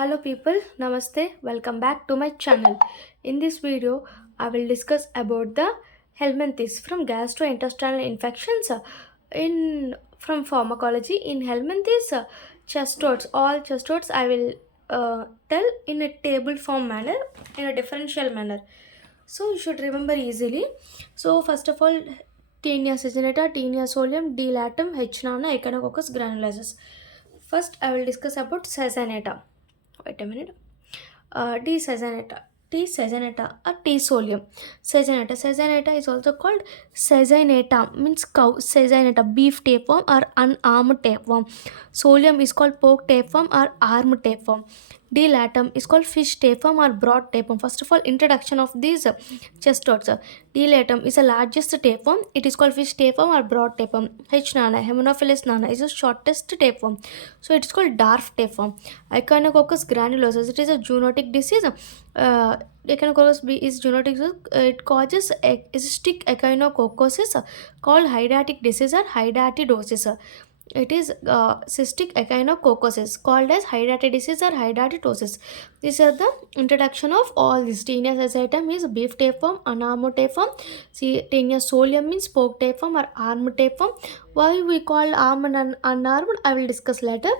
Hello people, namaste, welcome back to my channel. In this video, I will discuss about the helminthes from gastrointestinal infections in from pharmacology. In helminthes, chest roads, all chest roads I will tell in a table form manner, in a differential manner. So you should remember easily. So first of all, Taenia saginata, Taenia solium, D latum, H nana, Echinococcus granulosus. First, I will discuss about Sazineta. Wait a minute. T. Sazineta. T. Sazineta or T. solium. Sazineta. Sazineta is also called Sazineta, means cow. Sazineta, beef tapeworm or unarmed tapeworm. Solium is called pork tapeworm or armed tapeworm. Dilatum is called fish tapeworm or broad tapeworm. First of all, introduction of these chest rods. Dilatum is the largest tapeworm. It is called fish tapeworm or broad tapeworm. H. nana, Heminophilus nana, is the shortest tapeworm. So it is called dwarf tapeworm. Echinococcus granulosus. It is a zoonotic disease. Echinococcus B is zoonotic disease. It causes cystic echinococcosis called hydatid disease or hydatidosis. It is cystic echinococcosis called as hydatiditis or hydatidosis. These are the introduction of all these. Taenia sagitum is beef tapeworm, unarmed tapeworm. See, Taenia solium means pork tapeworm or armed tapeworm. Why we call armed and unarmed, I will discuss later.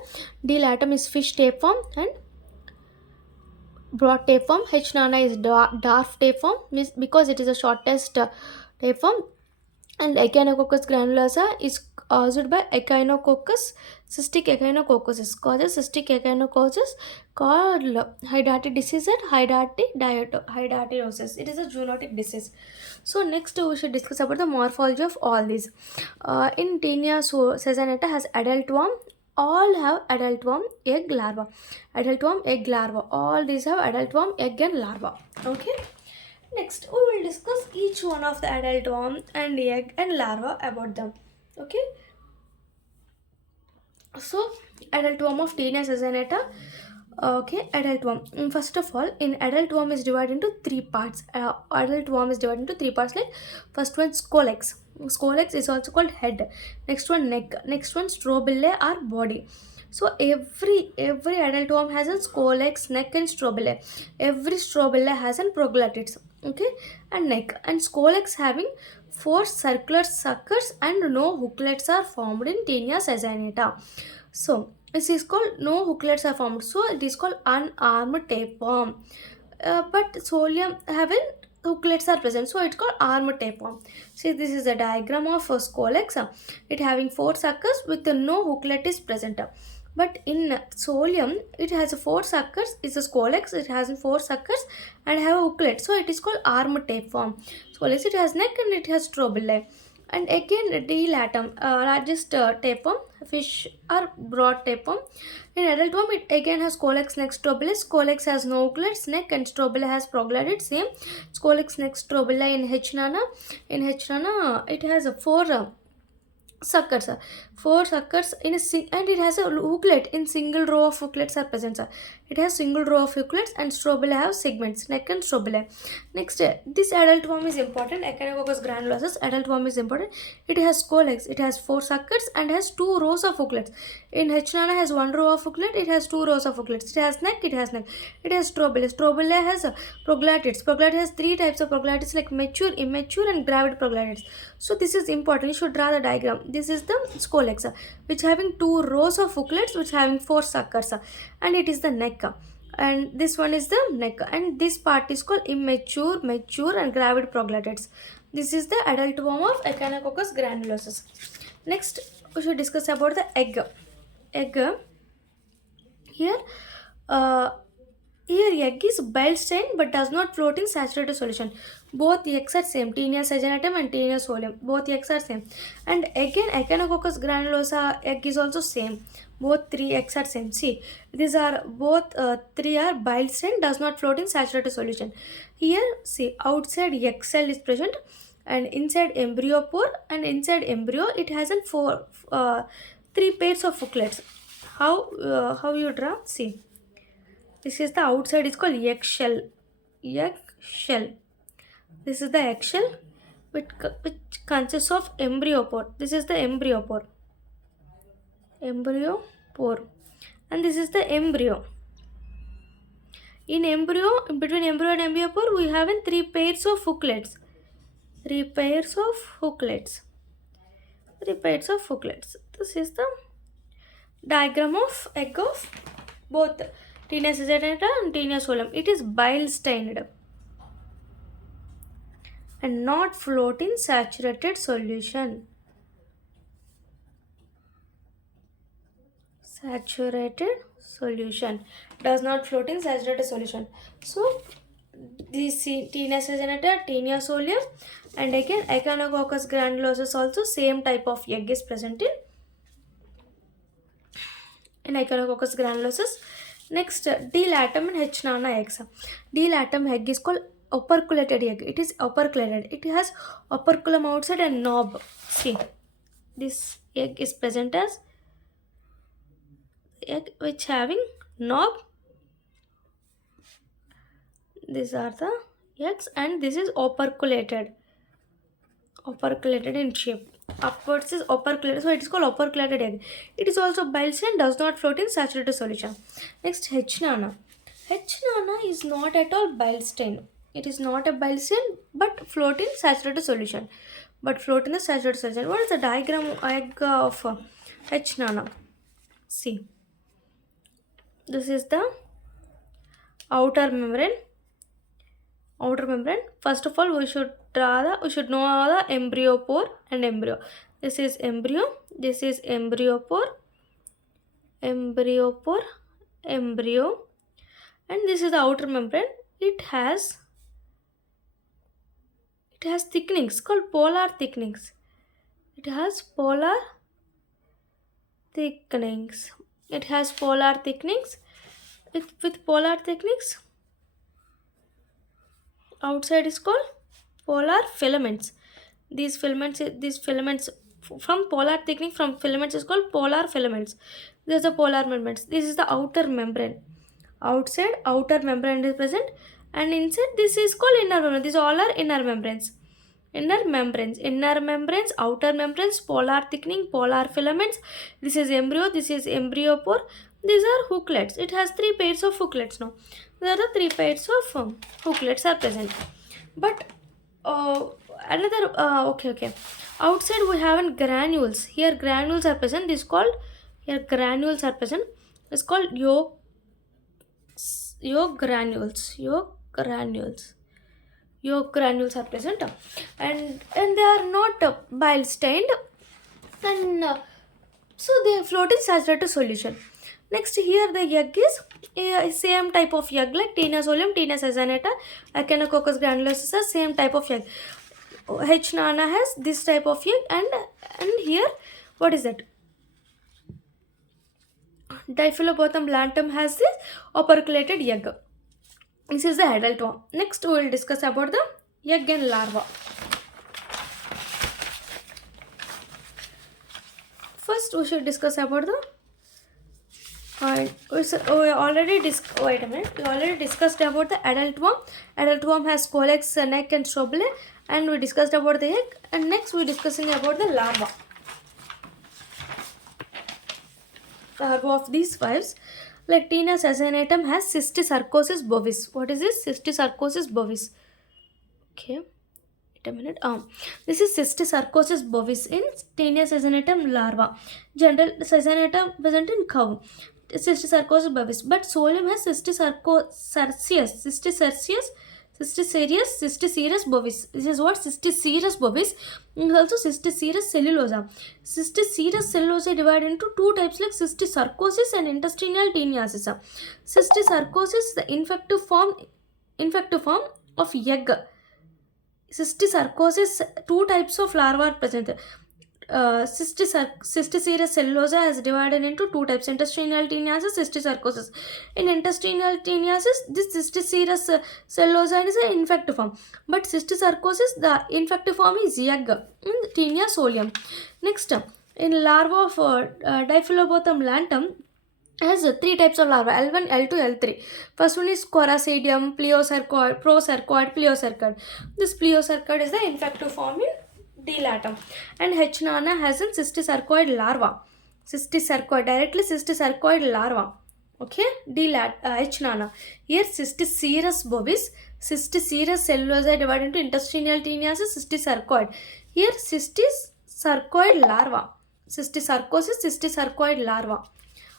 Dilatum is fish tapeworm and broad tapeworm. H. nana is dwarf tapeworm because it is the shortest tapeworm. And Echinococcus granulosa is caused by Echinococcus cystic echinococcus causes cystic echinococcus called hydatid disease and hydatidosis. It is a zoonotic disease. So next we should discuss about the morphology of all these. In Taenia saginata has adult worm. All have adult worm, egg, larva. Adult worm, egg, larva. All these have adult worm, egg, and larva. Okay. Next, we will discuss each one of the adult worm and egg and larva about them. Okay. So, adult worm of Taenia saginata. Okay, adult worm. First of all, in adult worm is divided into three parts. Adult worm is divided into three parts. Like first one, scolex. Scolex is also called head. Next one, neck. Next one, strobillae or body. So every adult worm has a scolex, neck, and strobillae. Every strobillae has an proglottids. Okay, and neck and scolex having four circular suckers and no hooklets are formed in Taenia saginata. So this is called no hooklets are formed. So it is called unarmed tapeworm. But solium having hooklets are present. So it's called armed tapeworm. See, this is a diagram of a scolex. It having four suckers with no hooklet is present. But in solium, it has four suckers. It's a scolex. It has four suckers and have a hooklet. So it is called armed tapeworm. Scolex, it has neck and it has strobillae. And again, dilatum, largest tapeworm, fish or broad tapeworm. In adult worm, it again has scolex, neck, strobillae. Scolex has no hooklets, neck, and strobillae has proglottids. Same. Scolex, neck, strobillae in H. nana. In H. nana, it has four suckers, four suckers in a and it has a hooklet. In single row of hooklets are present, sir. It has single row of hooklets and strobillae have segments, neck and strobillae. Next, this adult worm is important. Echinococcus granulosus adult worm is important. It has scolex. It has four suckers and has two rows of hooklets. In H. nana has one row of hooklet. It has two rows of hooklets. It has neck. It has neck. It has strobillae. Strobillae has proglottids. Proglottids has three types of proglottids like mature, immature, and gravid proglottids. So this is important. You should draw the diagram. This is the scolex, which having two rows of hooklets, which having four suckers, and it is the neck. And this one is the neck, and this part is called immature, mature, and gravid proglottids. This is the adult worm of Echinococcus granulosus. Next, we should discuss about the egg. Egg here. Uh, Here egg is bile stained but does not float in saturated solution. Both eggs are same. Taenia saginatum and Taenia solium. Both eggs are same. And again Echinococcus granulosa egg is also same. Both three eggs are same. See, these are both three are bile stained, does not float in saturated solution. Here, see, outside egg cell is present and inside embryo pore, and inside embryo it has an three pairs of hooklets. How you draw? See. This is the outside is called eggshell. Eggshell. This is the eggshell which consists of embryo pore. This is the embryo pore. Embryo pore. And this is the embryo. In embryo, between embryo and amblopore, we have in 3 pairs of hooklets. 3 pairs of hooklets. 3 pairs of hooklets. This is the diagram of egg of both Taenia sessionata and Taenia soleum. It is bile stained and not float in saturated solution. Saturated solution does not float in saturated solution. So this Taenia sessionata, Taenia soleum, and again Echinococcus granulosus also same type of egg is present in Echinococcus granulosus. Next, D latum and H nana eggs. D latum egg is called operculated egg. It is operculated. It has operculum outside and knob. See, this egg is present as egg which having knob. These are the eggs, and this is operculated in shape. Upwards is operculated, so it is called operculated egg. It is also bile stained, does not float in saturated solution. Next, H nana. H nana is not at all bile stained. It is not a bile stain, but float in saturated solution. What is the diagram egg of H nana? See, this is the outer membrane. First of all, we should know the embryopore and embryo. This is embryo. This is embryopore, embryo, and this is the outer membrane. It has thickenings called polar thickenings. It has polar thickenings. With polar thickenings. Outside is called polar filaments. These filaments from polar thickening from filaments is called polar filaments. These are the polar filaments. This is the outer membrane. Outside, outer membrane is present, and inside this is called inner membrane. These all are inner membranes. Inner membranes, outer membranes, polar thickening, polar filaments. This is embryo. This is embryopore. These are hooklets. It has 3 pairs of hooklets now. There are 3 pairs of hooklets are present. But okay. Outside we have granules. Here granules are present. This is called granules are present. It's called yolk granules. Yolk granules are present, and they are not bile stained, and so they float in saturated solution. Next, here the egg is same type of egg like Taenia soleum, Taenia sessionata, Echinococcus granulosus are same type of egg. H nana has this type of egg, and here what is that? Diphyllobothum blantum has this operculated egg. This is the adult one. Next, we will discuss about the egg and larva. First, we should discuss about the. We already discussed about the adult worm. Adult worm has colex, neck, and strobile, and we discussed about the egg. And next, we are discussing about the larva. Larva of these fives. Like Taenia sessionatum has Cysticercosis bovis. What is this? Cysticercosis bovis. Okay. Wait a minute. This is Cysticercosis bovis in Taenia sessionatum larva. General sessionatum present in cow. Cysticercosis bovis. But soleum has Cysticerus bovis. This is what Cysticerus bovis. And also Cysticerus cellulosa. Cysticerus cellulosa divided into 2 types like cysticercosis and intestinal teniasis. Cysticercosis is the infective form of egg. Cysticercosis, 2 types of larvae are present. Cysticerus cellulosa is divided into 2 types: intestinal teniasis, cysticercosis. In intestinal teniasis, this Cysticerus cellulosa is an infective form, but cysticercosis, the infective form is egg in Taenia soleum. Next, in larva of Diphyllobothum blantum has 3 types of larvae: L1, L2, L3. First one is Coracidium, pleocercoid, procercoid, pleocercoid. This pleocercoid is the infective form in D latum, and H nana has a cysticercoid larva. Cysticercoid, directly cysticercoid larva. Okay, H nana. Here cystis serous bovis, cystis serous cellulosa divided into intestinal tenacious, cystis sarcoid. Here cystis sarcoid larva. Cystis sarcosis, cystis sarcoid larva.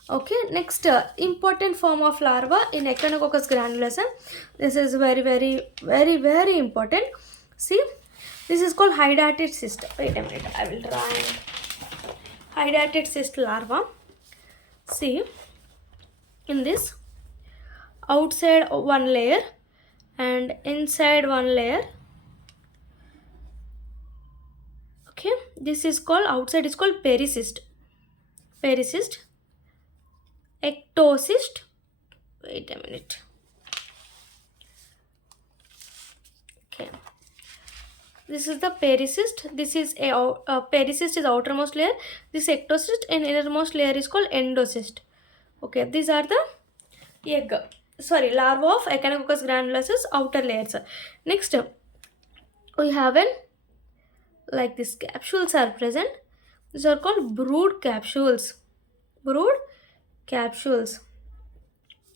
Okay, next important form of larva in Echinococcus granulosum. This is very important. See, this is called hydatid cyst. Wait a minute, I will draw hydatid cyst larva. See, in this outside one layer and inside one layer. Okay, this is called outside is called pericyst. Pericyst, ectocyst. Wait a minute. Okay, this is the pericyst. This is a pericyst is outermost layer. This ectocyst and innermost layer is called endocyst. Okay, these are the larva of Echinococcus granulosum outer layers. Next, we have like this capsules are present. These are called brood capsules. Brood capsules.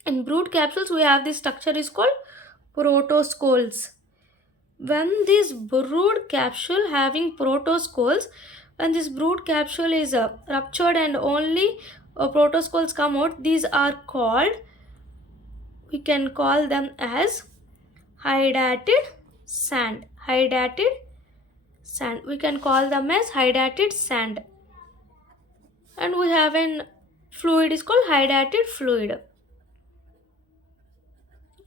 In brood capsules, we have this structure is called protoscoles. When this brood capsule having protoscoles, when this brood capsule is ruptured and only protoscoles come out, these are called, we can call them as hydatid sand. Hydatid sand. We can call them as hydatid sand. And we have an fluid is called hydatid fluid.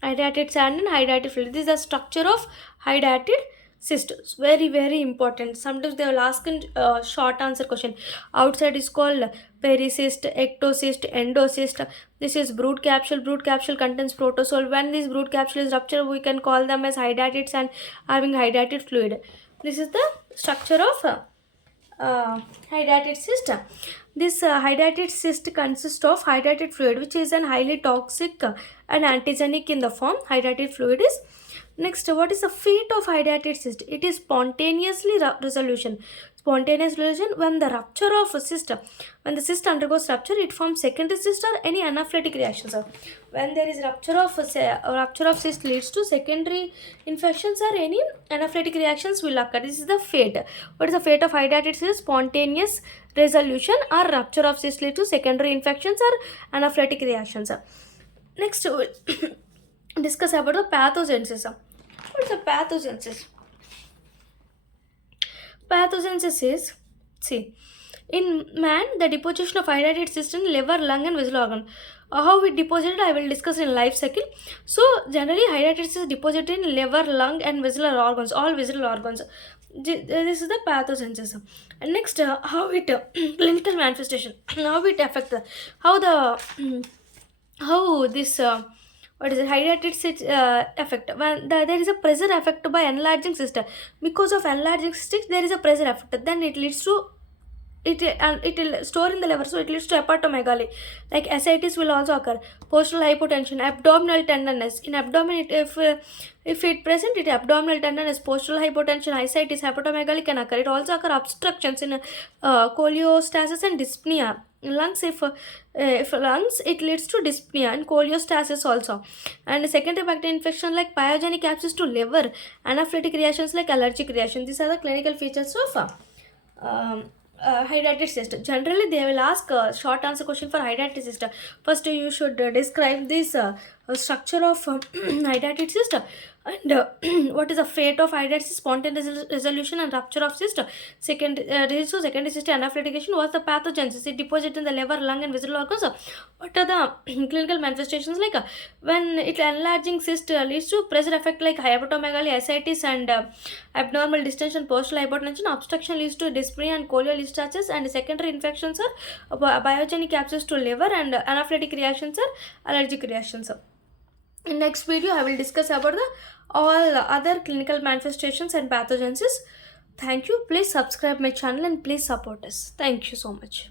Hydatid sand and hydatid fluid. This is the structure of hydatid cyst. Very important. Sometimes they will ask in short answer question. Outside is called pericyst, ectocyst, endocyst. This is brood capsule. Brood capsule contains protosol. When this brood capsule is ruptured, we can call them as hydatid sand having hydatid fluid. This is the structure of hydatid cyst. This hydatid cyst consists of hydatid fluid, which is an highly toxic and antigenic in the form. Hydatid fluid is. Next, what is the fate of hydatid cyst? It is spontaneously resolution. Spontaneous resolution when the rupture of a cyst, when the cyst undergoes rupture, it forms secondary cyst or any anaphylactic reactions. When there is rupture of cyst leads to secondary infections or any anaphylactic reactions will occur. This is the fate. What is the fate of hydatid cyst? Spontaneous resolution or rupture of cyst leads to secondary infections or anaphylactic reactions. Next, we'll discuss about the pathogenesis. What is the pathogenesis? Pathogenesis is, see, in man, the deposition of hydatid cyst in liver, lung and visual organ. How it deposited, I will discuss in life cycle. So, generally, hydatid cyst is deposited in liver, lung and visual organs, all visual organs. This is the pathogenesis. And next, how it, clinical manifestation, how it affects, how this, what is it, hydatid cyst effect. When there is a pressure effect by enlarging cyst. Because of enlarging cyst, there is a pressure effect. Then it leads to it will store in the liver, so it leads to hepatomegaly. Like ascites will also occur. Postural hypotension, abdominal tenderness. In abdomen, if it present, it abdominal tenderness, postural hypotension, ascites, hepatomegaly can occur. It also occur obstructions in cholestasis and dyspnea. In lungs, if lungs, it leads to dyspnea and cholestasis also. And secondary bacterial infection like pyogenic abscess to liver, anaphylactic reactions like allergic reaction. These are the clinical features of hydatid cyst. Generally, they will ask a short answer question for hydatid cyst. First, you should describe this structure of hydatid cyst and what is the fate of hydatid cyst, spontaneous resolution and rupture of cyst. Secondary cyst anaphylation. What's the pathogenesis? It deposits in the liver, lung and visual organs. What are the clinical manifestations like? When it enlarging cyst leads to pressure effect like hepatomegaly, ascites and abnormal distension, postural hypotension. Obstruction leads to dyspnea and cholestasis, and secondary infections are pyogenic abscess to liver, and anaphylactic reactions are allergic reactions. In next video, I will discuss about the all other clinical manifestations and pathogenesis. Thank you. Please subscribe my channel and please support us. Thank you so much.